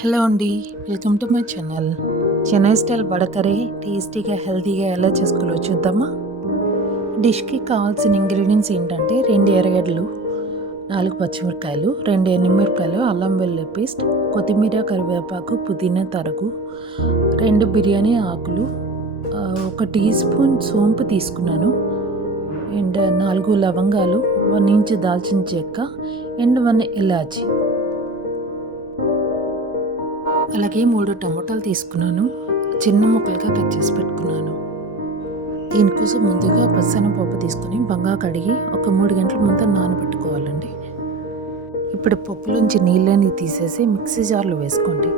Hello అండి. Welcome to my channel. Chennai style vada curry టేస్టీగా, హెల్తీగా ఎలా చేసుకోవాలో చూద్దామా? డిష్‌కి కావాల్సిన ఇంగ్రీడియెంట్స్ ఏంటంటే 2 ఎర్రగడ్డలు, 4 పచ్చిమిరపకాయలు, 2 ఎండుమిరపకాయలు, అల్లం వెల్లుల్లి పేస్ట్, కొత్తిమీర, కరివేపాకు, పుదీనా తరుగు, 2 బిర్యానీ ఆకులు, 1 టీ స్పూన్ సోంపు తీసుకున్నాను అండ్ 4 లవంగాలు, 1 ఇంచు దాల్చిన చెక్క అండ్ 1 ఇలాచీ. అలాగే 3 టమోటాలు తీసుకున్నాను. చిన్న ముక్కలుగా కట్ చేసి పెట్టుకున్నాను. దీనికోసం ముందుగా పచ్చెనగపప్పు తీసుకొని బాగా కడిగి ఒక 3 గంటల ముందు నానబెట్టుకోవాలండి. ఇప్పుడు పప్పులోంచి నీళ్ళని తీసేసి మిక్సీ జార్లో వేసుకోండి.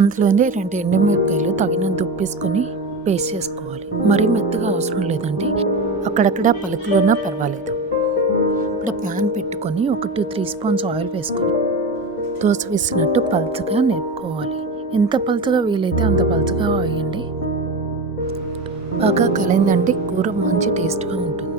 అందులోనే 2 ఎండుమిరపకాయలు తగినంత ఉప్పేసుకొని పేస్ట్ చేసుకోవాలి. మరీ మెత్తగా అవసరం లేదండి, అక్కడక్కడ పలుకులున్నా పర్వాలేదు. ఇప్పుడు ప్యాన్ పెట్టుకొని ఒక 2-3 స్పూన్స్ ఆయిల్ వేసుకొని దోశ వేసినట్టు పలుచగా నేర్పుకోవాలి. ఎంత పలుచగా వీలైతే అంత పలుచగా వేయండి. బాగా కలిందంటే కూర మంచి టేస్ట్గా ఉంటుంది.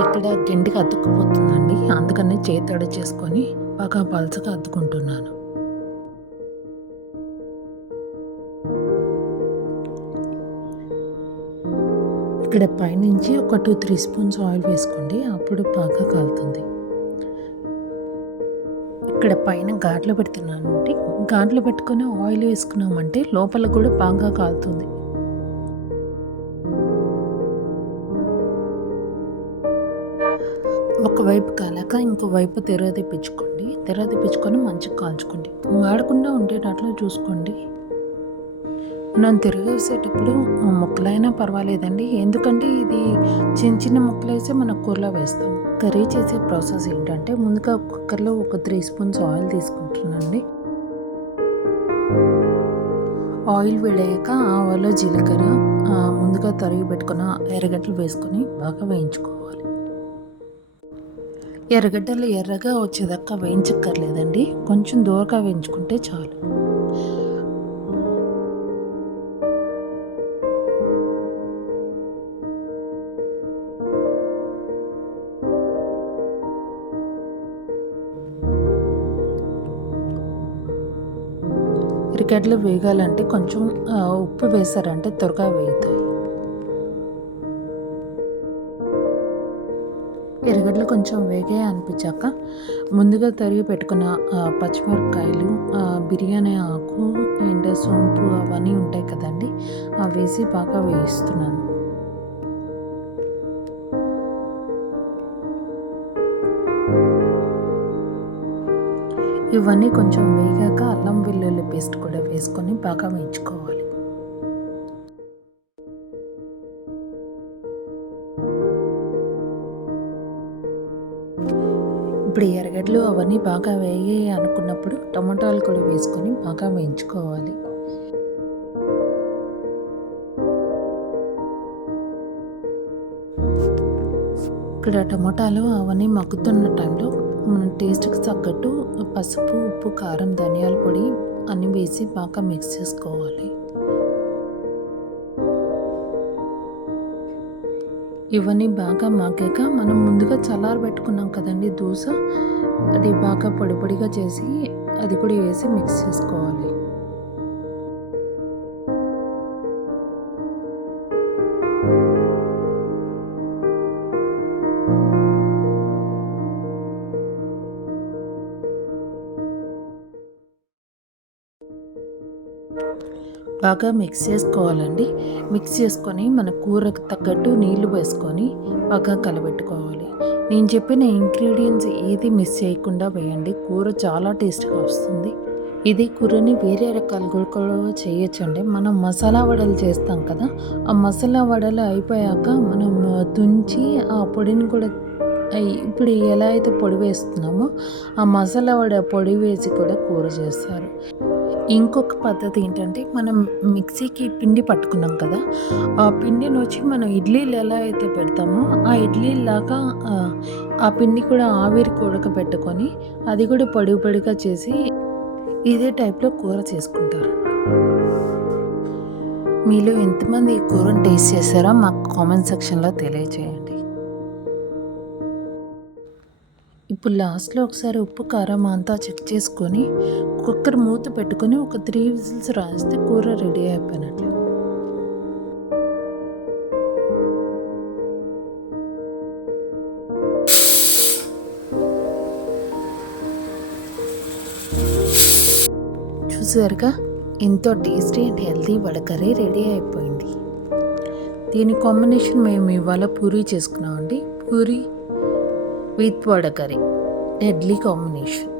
ఇక్కడ గెంటికి అతుక్కుపోతుందండి, అందుకని చేతి చేసుకొని బాగా పలుచగా అద్దుకుంటున్నాను. ఇక్కడ పైనుంచి ఒక 2-3 స్పూన్స్ ఆయిల్ వేసుకోండి, అప్పుడు బాగా కాలుతుంది. ఇక్కడ పైన ఘాట్లు పెడుతున్నాను అండి. ఘాట్లు పెట్టుకొని ఆయిల్ వేసుకున్నామంటే లోపల కూడా బాగా కాలుతుంది. ఒకవైపు కాలాక ఇంకోవైపు తెరదిప్పించుకొని మంచిగా కాల్చుకోండి. మాడకుండా ఉండేటట్లు చూసుకోండి. మనం తిరగేసేటప్పుడు ముక్కలైనా పర్వాలేదండి, ఎందుకంటే ఇది చిన్న చిన్న ముక్కలు వేసి మన కూరలో వేస్తాం. కర్రీ చేసే ప్రాసెస్ ఏంటంటే ముందుగా కుక్కర్లో ఒక 3 స్పూన్స్ ఆయిల్ తీసుకుంటున్నానండి. ఆయిల్ వేడయ్యాక ఆవాలు, జీలకర్ర, ముందుగా తరిగి పెట్టుకున్న ఎర్రగడ్డలు వేసుకొని బాగా వేయించుకోవాలి. ఎర్రగడ్డలు ఎర్రగా వచ్చేదాకా వేయించక్కర్లేదండి, కొంచెం దూరగా వేయించుకుంటే చాలు. ఎర్రగడ్డలు వేగాలంటే కొంచెం ఉప్పు వేసారంటే త్వరగా వేగుతాయి. ఎర్రగడ్డలు కొంచెం వేగాయి అనిపించాక ముందుగా తరిగి పెట్టుకున్న పచ్చిమిరపకాయలు, బిర్యానీ ఆకు అండ్ సోంపు అవన్నీ ఉంటాయి కదండి, అవి వేసి బాగా వేయిస్తున్నాను. ఇవన్నీ కొంచెం వేగాక అల్లం వెల్లుల్లి పేస్ట్ కూడా వేసుకొని బాగా వేయించుకోవాలి. ఇప్పుడు ఎర్రగడ్డలు అవన్నీ బాగా వేగాయి అనుకున్నప్పుడు టమాటాలు కూడా వేసుకొని బాగా వేయించుకోవాలి. ఇక్కడ టమాటాలు అవన్నీ మగ్గుతున్న టైంలో మన టేస్ట్కి తగ్గట్టు పసుపు, ఉప్పు, కారం, ధనియాల పొడి అన్నీ వేసి బాగా మిక్స్ చేసుకోవాలి. ఇవన్నీ బాగా మగ్గాక మనం ముందుగా చల్లారబెట్టుకున్నాం కదండి దోస, అది బాగా పొడి పొడిగా చేసి అది కూడా వేసి మిక్స్ చేసుకోవాలి. బాగా మిక్స్ చేసుకోవాలండి. మిక్స్ చేసుకొని మన కూరకు తగ్గట్టు నీళ్లు వేసుకొని బాగా కలబెట్టుకోవాలి. నేను చెప్పిన ఇంగ్రీడియంట్స్ ఏది మిస్ చేయకుండా వేయండి, కూర చాలా టేస్ట్గా వస్తుంది. ఇది కూరని వేరే రకాలుగా కూడా చేయొచ్చండి. మనం మసాలా వడలు చేస్తాం కదా, ఆ మసాలా వడలు అయిపోయాక మనం తుంచి ఆ పొడిని కూడా ఇప్పుడు ఎలా అయితే పొడి వేస్తున్నామో ఆ మసాలా వడ పొడి వేసి కూడా కూర చేస్తారు. ఇంకొక పద్ధతి ఏంటంటే మనం మిక్సీకి పిండి పట్టుకున్నాం కదా, ఆ పిండిని వచ్చి మనం ఇడ్లీలు ఎలా అయితే పెడతామో ఆ ఇడ్లీలాగా ఆ పిండి కూడా ఆవిరికి ఉడకబెట్టుకొని అది కూడా పొడి పొడిగా చేసి ఇదే టైప్‌లో కూర చేసుకుంటారు. మీలో ఎంతమంది ఈ కూరని టేస్ట్ చేశారో మాకు కామెంట్ సెక్షన్‌లో తెలియజేయండి. ఇప్పుడు లాస్ట్‌లో ఒకసారి ఉప్పు, కారం అంతా చెక్ చేసుకొని కుక్కర్ మూత పెట్టుకొని ఒక 3 విజిల్స్ రాస్తే కూర రెడీ అయిపోయినట్లే. చూసారుగా, ఎంతో tasty and healthy vada curry ready అయిపోయింది. దీని కాంబినేషన్ మేము ఇవాళ పూరీ చేసుకున్నామండి. Puri with vada curry, deadly combination.